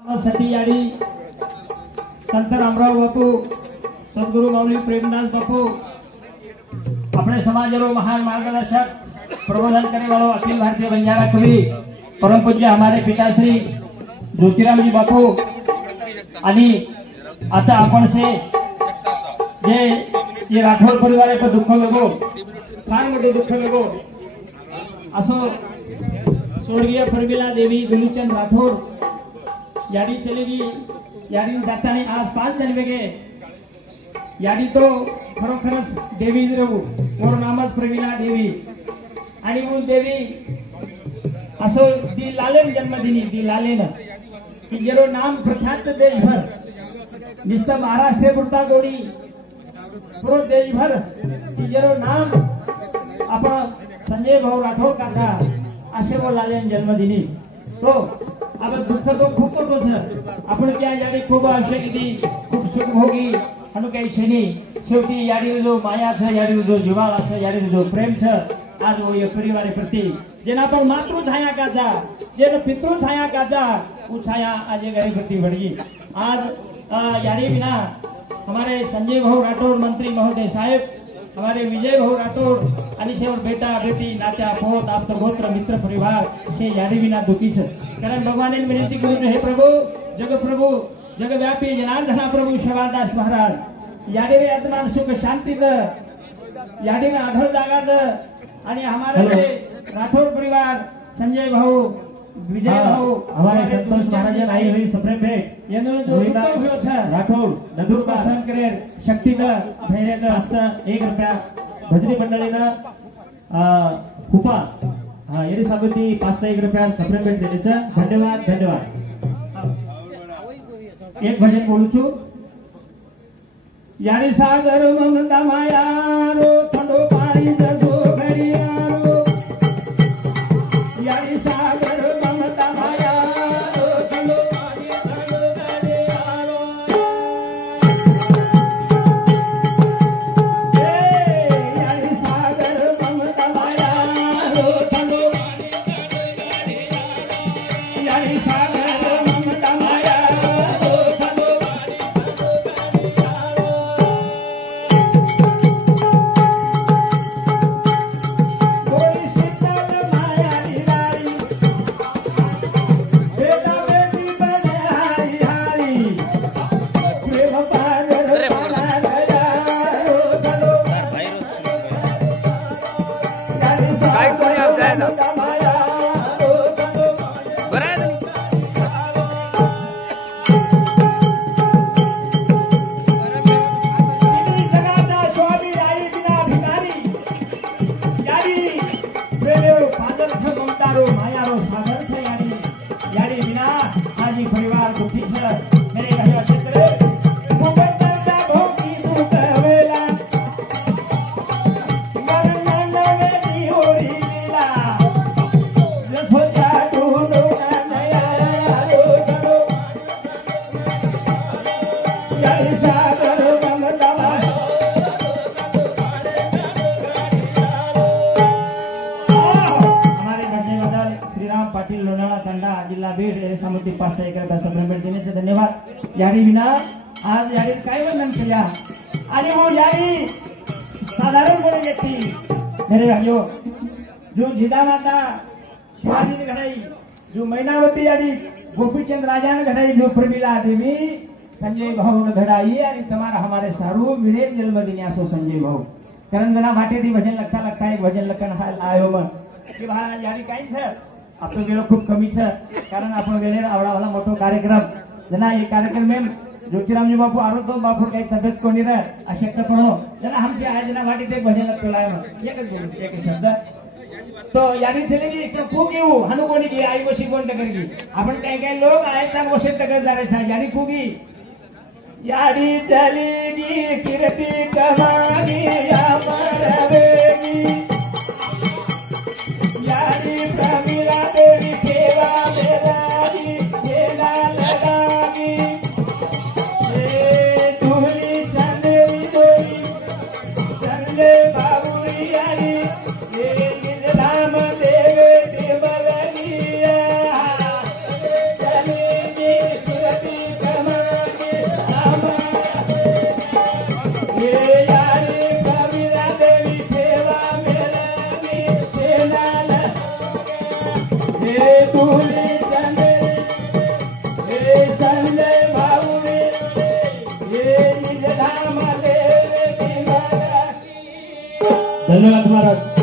साठी याडी संत रामराव बापू सद्गुरु माऊली प्रेमदास बापू अपने समाजरो महान मार्गदर्शक प्रबोधन करने वालों अखिल भारतीय बंजारा कवि परम पूज्य हमारे पिताश्री ज्योतिरामजी बापू आणि आता आपण से जे राठोड परिवाराचं दुःख वेगो फार मोठे दुःख वेगो असो स्वर्गीय प्रमिला देवी गुलूचंद राठोड याडी चलेगी याडी जाताना आज 5 जण वेगे याडी तो खरोखरच देवी रहू मोर नामच प्रमिला देवी आणि वो देवी असो दी लालेन जन्मदिनी दी लालेन की जेरो नाम प्रख्यात देशभर निस्त महाराष्ट्र पुरता गोडी पूरो देशभर की जेरो नाम आपण संजय भाऊ राठोड काका असे वो लालेन जन्मदिनी तो अब दुःख तो खूप होतो सर आपण त्या याडी खूप असे किती खूप सुख भोगी अनु काही छेनी शेवटी याडी जो माया छ याडी जो जीवाला छ याडी जो प्रेम छ आज वो ये परिवार प्रति जेना पर मातृ छाया का जा जेना पितृ छाया का जा वो छाया आज घरी प्रति बढ़ी आज याडी बिना हमारे संजय भाऊ राठौड़ मंत्री महोदय साहेब हमारे विजय भाऊ राठौड़ आणि शेवर बेटा बेटी नात्या पोत आप्त गोत्र मित्र परिवार से यादी बिना दुखी छ कारण भगवान ने विनंती करू हे प्रभु जगव्यापी जनार्दना प्रभु शिवादास महाराज याडी रे आत्मा सुख शांती द याडी ने आढळ जागा द आणि हमारे राठौड़ परिवार संजय भाऊ विजय भाऊ हमारे संतोष महाराज आई हुई सप्रेम भेट येनो जो दुःख हुयो छ राठौड़ दुःख सहन करे शक्ती द धैर्य द 1 रुपया भजनी मंडळीनं खुपा येरी साबती 5 रुपया सप्रेम भेट देण्याचं धन्यवाद धन्यवाद। एक भजन बोलू छु याडी सागर ममता माया रो थंडो पाणी जसो घरी आरो याडी सागर ममता माया रो थंडो पाणी जसो घरी आरो याडी सागर ममता माया रो थंडो पाणी जसो घरी आरो याडी सागर ममता माया धन्यवाद। याडी विना आज याडी काय वर्णन किया आणि वो याडी साधारण कोणी व्यक्ती मेरे भाइयों जो जिजा माता शिवाजी ने घड़ाई जो मैनावती याडी गोपीचंद राजा ने घड़ाई जो प्रमिला देवी संजय भाऊ ने घड़ाई आणि तुम्हारा हमारे सारू वीरेन जन्मदिनी असो संजय भाऊ कारण जना माटे ती भजन लगता एक भजन लखन आयो मन की भाई याडी काही छ आपतो वेळ खूप कमी छ कारण आपण वेळेर आवडावाला मोठो कार्यक्रम जना ये कार्यक्रम में ज्योतिरामजी बापू आरोग्य बापू काही तब्येत कोणी रह अशक्तपणो जना हमसे आज जना वाटी ते भजन लगतलाय एक शब्द तो याडी चलेगी तो खूगी हनु कोणी की आई वशी कोण टकरगी आपण काही लोक आयचा वशी टकर जायचा याडी खूगी याडी चलेगी कीर्ति कमानी या परवेगी याडी प्रमिला देवी सेवा बेलागी सेला लगागी ए तुहली चंदेरी दोरी चंदे बाबुरी याडी ए निजधाम देवे देवलगी चलेगी धन्यवाद महाराज.